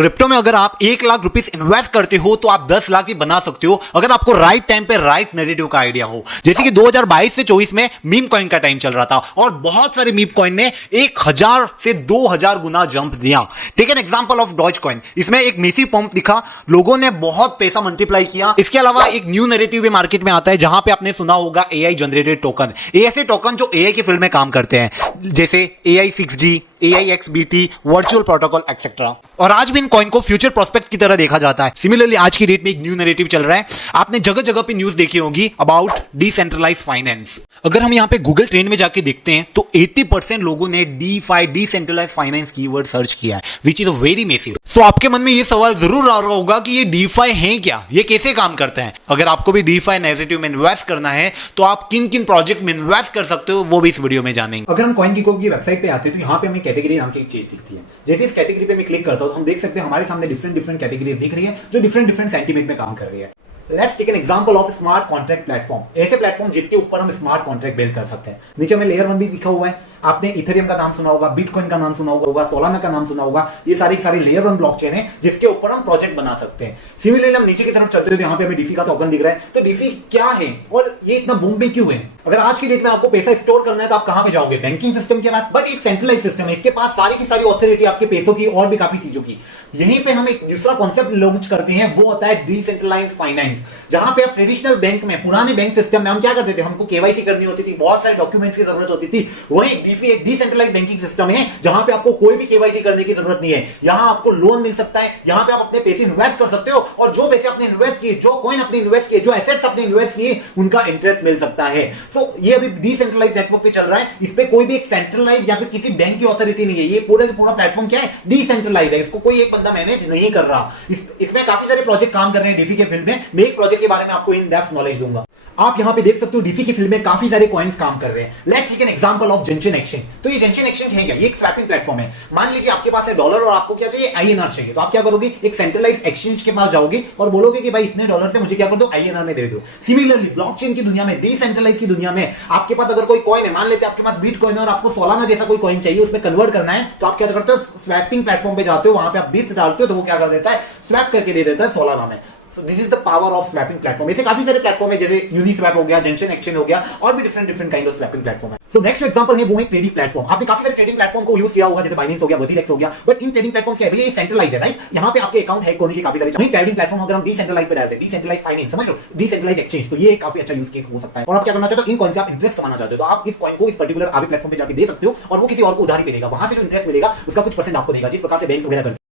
Crypto में अगर आप 1 लाख रुपीस इन्वेस्ट करते हो तो आप 10 लाख भी बना सकते हो अगर आपको राइट टाइम पे राइट नैरेटिव का आइडिया हो। जैसे कि 2022 से 24 में मीम कॉइन का टाइम चल रहा था और बहुत सारे मीम कॉइन ने 1000 से 2000 गुना जंप दिया। Take an example of Dogecoin, इसमें एक मेसी पंप दिखा, लोगों ने बहुत पैसा मल्टीप्लाई किया। इसके अलावा एक न्यू नैरेटिव भी मार्केट में आता है जहां पे आपने सुना होगा एआई जनरेटेड टोकन। ऐसे टोकन जो एआई की फील्ड में काम करते हैं, जैसे AI 6G, AI XBT, virtual protocol etcetera. और आज भी इन कॉइन को फ्यूचर प्रोस्पेक्ट की तरह देखा जाता है। सिमिलरली आज की डेट में एक न्यू नैरेटिव चल रहा है, आपने जगह जगह पे न्यूज देखी होगी अबाउट डिसेंट्रलाइज्ड फाइनेंस। अगर हम यहाँ पे गूगल ट्रेंड में जाके देखते हैं तो 80% लोगों ने DeFi decentralised finance keyword search किया है, which is a very massive. So आपके मन में ये सवाल जरूर आ रहा होगा कि ये DeFi है क्या, ये कैसे काम करते हैं। अगर आपको भी DeFi नैरेटिव में इन्वेस्ट करना है तो आप किन किन प्रोजेक्ट में इन्वेस्ट कर सकते हो वो भी इस वीडियो में जानेंगे। अगर हम CoinGecko की वेबसाइट पे आते हैं तो यहाँ पे हमें कैटेगरी नाम की एक चीज दिखती है। जैसे इस कैटेगरी पे मैं क्लिक करता हूं तो हम देख सकते हैं हमारे सामने डिफरेंट कैटेगरीज दिख रही है जो डिफरेंट सेंटीमेंट में काम कर रही है। Let's take an example of smart contract platform, ऐसे प्लेटफॉर्म जिसके ऊपर हम स्मार्ट कॉन्ट्रैक्ट बिल्ड कर सकते हैं। नीचे में लेयर 1 भी लिखा हुआ है, आपने इथेरियम का नाम सुना होगा, बिटकॉइन का नाम सुना होगा, सोलाना का नाम सुना होगा। ये सारी लेयर 1 ब्लॉकचेन है जिसके ऊपर हम प्रोजेक्ट बना सकते हैं। सिमिलरली हम नीचे की तरफ चलते हैं तो यहाँ पे हमें डीफी का टोकन दिख रहा है। तो डीफी क्या है और ये इतना बूम में क्यों है? अगर आज की डेट में आपको पैसा स्टोर करना है तो आप कहां पे जाओगे? बैंकिंग सिस्टम के बाद, बट एक सेंट्रलाइज सिस्टम है, इसके पास सारी की सारी ऑथोरिटी आपके पैसों की और भी काफी चीजों की। यहीं पे हम एक दूसरा कॉन्सेप्ट लॉन्च करते हैं, वो होता है डिसेंट्रलाइज्ड फाइनेंस। जहां पे आप ट्रेडिशनल बैंक में, पुराने बैंक सिस्टम में हम क्या करते थे, हमको केवाईसी करनी होती थी, बहुत सारे डॉक्यूमेंट्स की जरूरत होती थी। वही डीफी एक डिसेंट्रलाइज्ड बैंकिंग सिस्टम है जहां पे आपको कोई भी केवाईसी करने की जरूरत नहीं है। यहां आपको लोन मिल सकता है, यहां पे आप अपने पैसे इन्वेस्ट कर सकते हो और जो पैसे आपने इन्वेस्ट किए, जो कॉइन आपने इन्वेस्ट किए, जो एसेट्स आपने इन्वेस्ट किए, उनका इंटरेस्ट मिल सकता है। सो ये अभी डिसेंट्रलाइज्ड नेटवर्क पे चल रहा है, इस पे कोई भी एक सेंट्रलाइज्ड या फिर किसी बैंक की अथॉरिटी नहीं है। ये पूरा का पूरा प्लेटफॉर्म क्या है? डिसेंट्रलाइज्ड है, इसको कोई एक बंदा मैनेज नहीं कर रहा। इसमें काफी सारे प्रोजेक्ट काम कर रहे हैं डीफी के फील्ड में। मैं एक प्रोजेक्ट के बारे में आपको इन डेप्थ नॉलेज दूंगा। आप यहां पे देख सकते हो डीफी की फील्ड में काफी सारे कॉइन्स काम कर रहे हैं। Let's take an example of जेनचिन एक्सचेंज। तो ये जेनचिन एक्सचेंज है क्या? ये एक स्वैपिंग प्लेटफॉर्म है। मान लीजिए आपके पास है डॉलर और आपको क्या चाहिए? INR चाहिए। तो आप क्या करोगे? एक सेंट्रलाइज्ड एक्सचेंज के पास जाओगे और बोलोगे कि भाई इतने डॉलर से मुझे क्या कर दो? INR में दे दो। सिमिलरली ब्लॉकचेन की दुनिया में, डिसेंट्रलाइज की दुनिया में, आपके पास अगर कोई कॉइन है, मान लेते हैं आपके पास बिटकॉइन है और आपको सोलाना जैसा कोई कॉइन चाहिए, उसमें कन्वर्ट करना है, तो आप क्या करते हो? स्वैपिंग प्लेटफॉर्म पे जाते हो, वहां पे आप बिट डालते हो तो वो क्या कर देता है? स्वैप करके दे देता है सोलाना में। So this is the power of swapping platform। ऐसे काफी सारे प्लेटफॉर्म है, जैसे यूनिस्वैप हो गया, जेनचिन एक्सचेंज हो गया, और भी different kind of swapping platform है। सो नेक्स्ट एग्जांपल है वो है ट्रेडिंग प्लेटफॉर्म। आपने काफी सारे ट्रेडिंग प्लेटफॉर्म को यूज किया होगा, जैसे बाइनेंस हो गया, वजीरेक्स हो गया। बट इन ट्रेडिंग प्लेटफॉर्म्स क्या है? ये सेंट्रलाइज है, राइट? यहाँ पे आपके अकाउंट हैक होने की काफी सारी ट्रेडिंग प्लेटफॉर्म अगर हम डिसेंट्रलाइज पे डालते हैं, डिसेंट्रलाइज फाइनेंस, समझ लो, डिसेंट्रलाइज एक्सचेंज, तो ये काफी अच्छा यूज केस हो सकता है। और आप क्या करना चाहते हो? इन कॉइन से आप इंटरेस्ट कमाना चाहते हो, तो आप इस कॉइन को इस पर्टिकुलर आगे प्लेटफॉर्म पे जाके दे सकते हो और वो किसी और को उधारी पे देगा, वहां से जो इंटरेस्ट मिलेगा उसका कुछ परसेंट आपको देगा, जिस प्रकार से बैंक वगैरह करते हैं।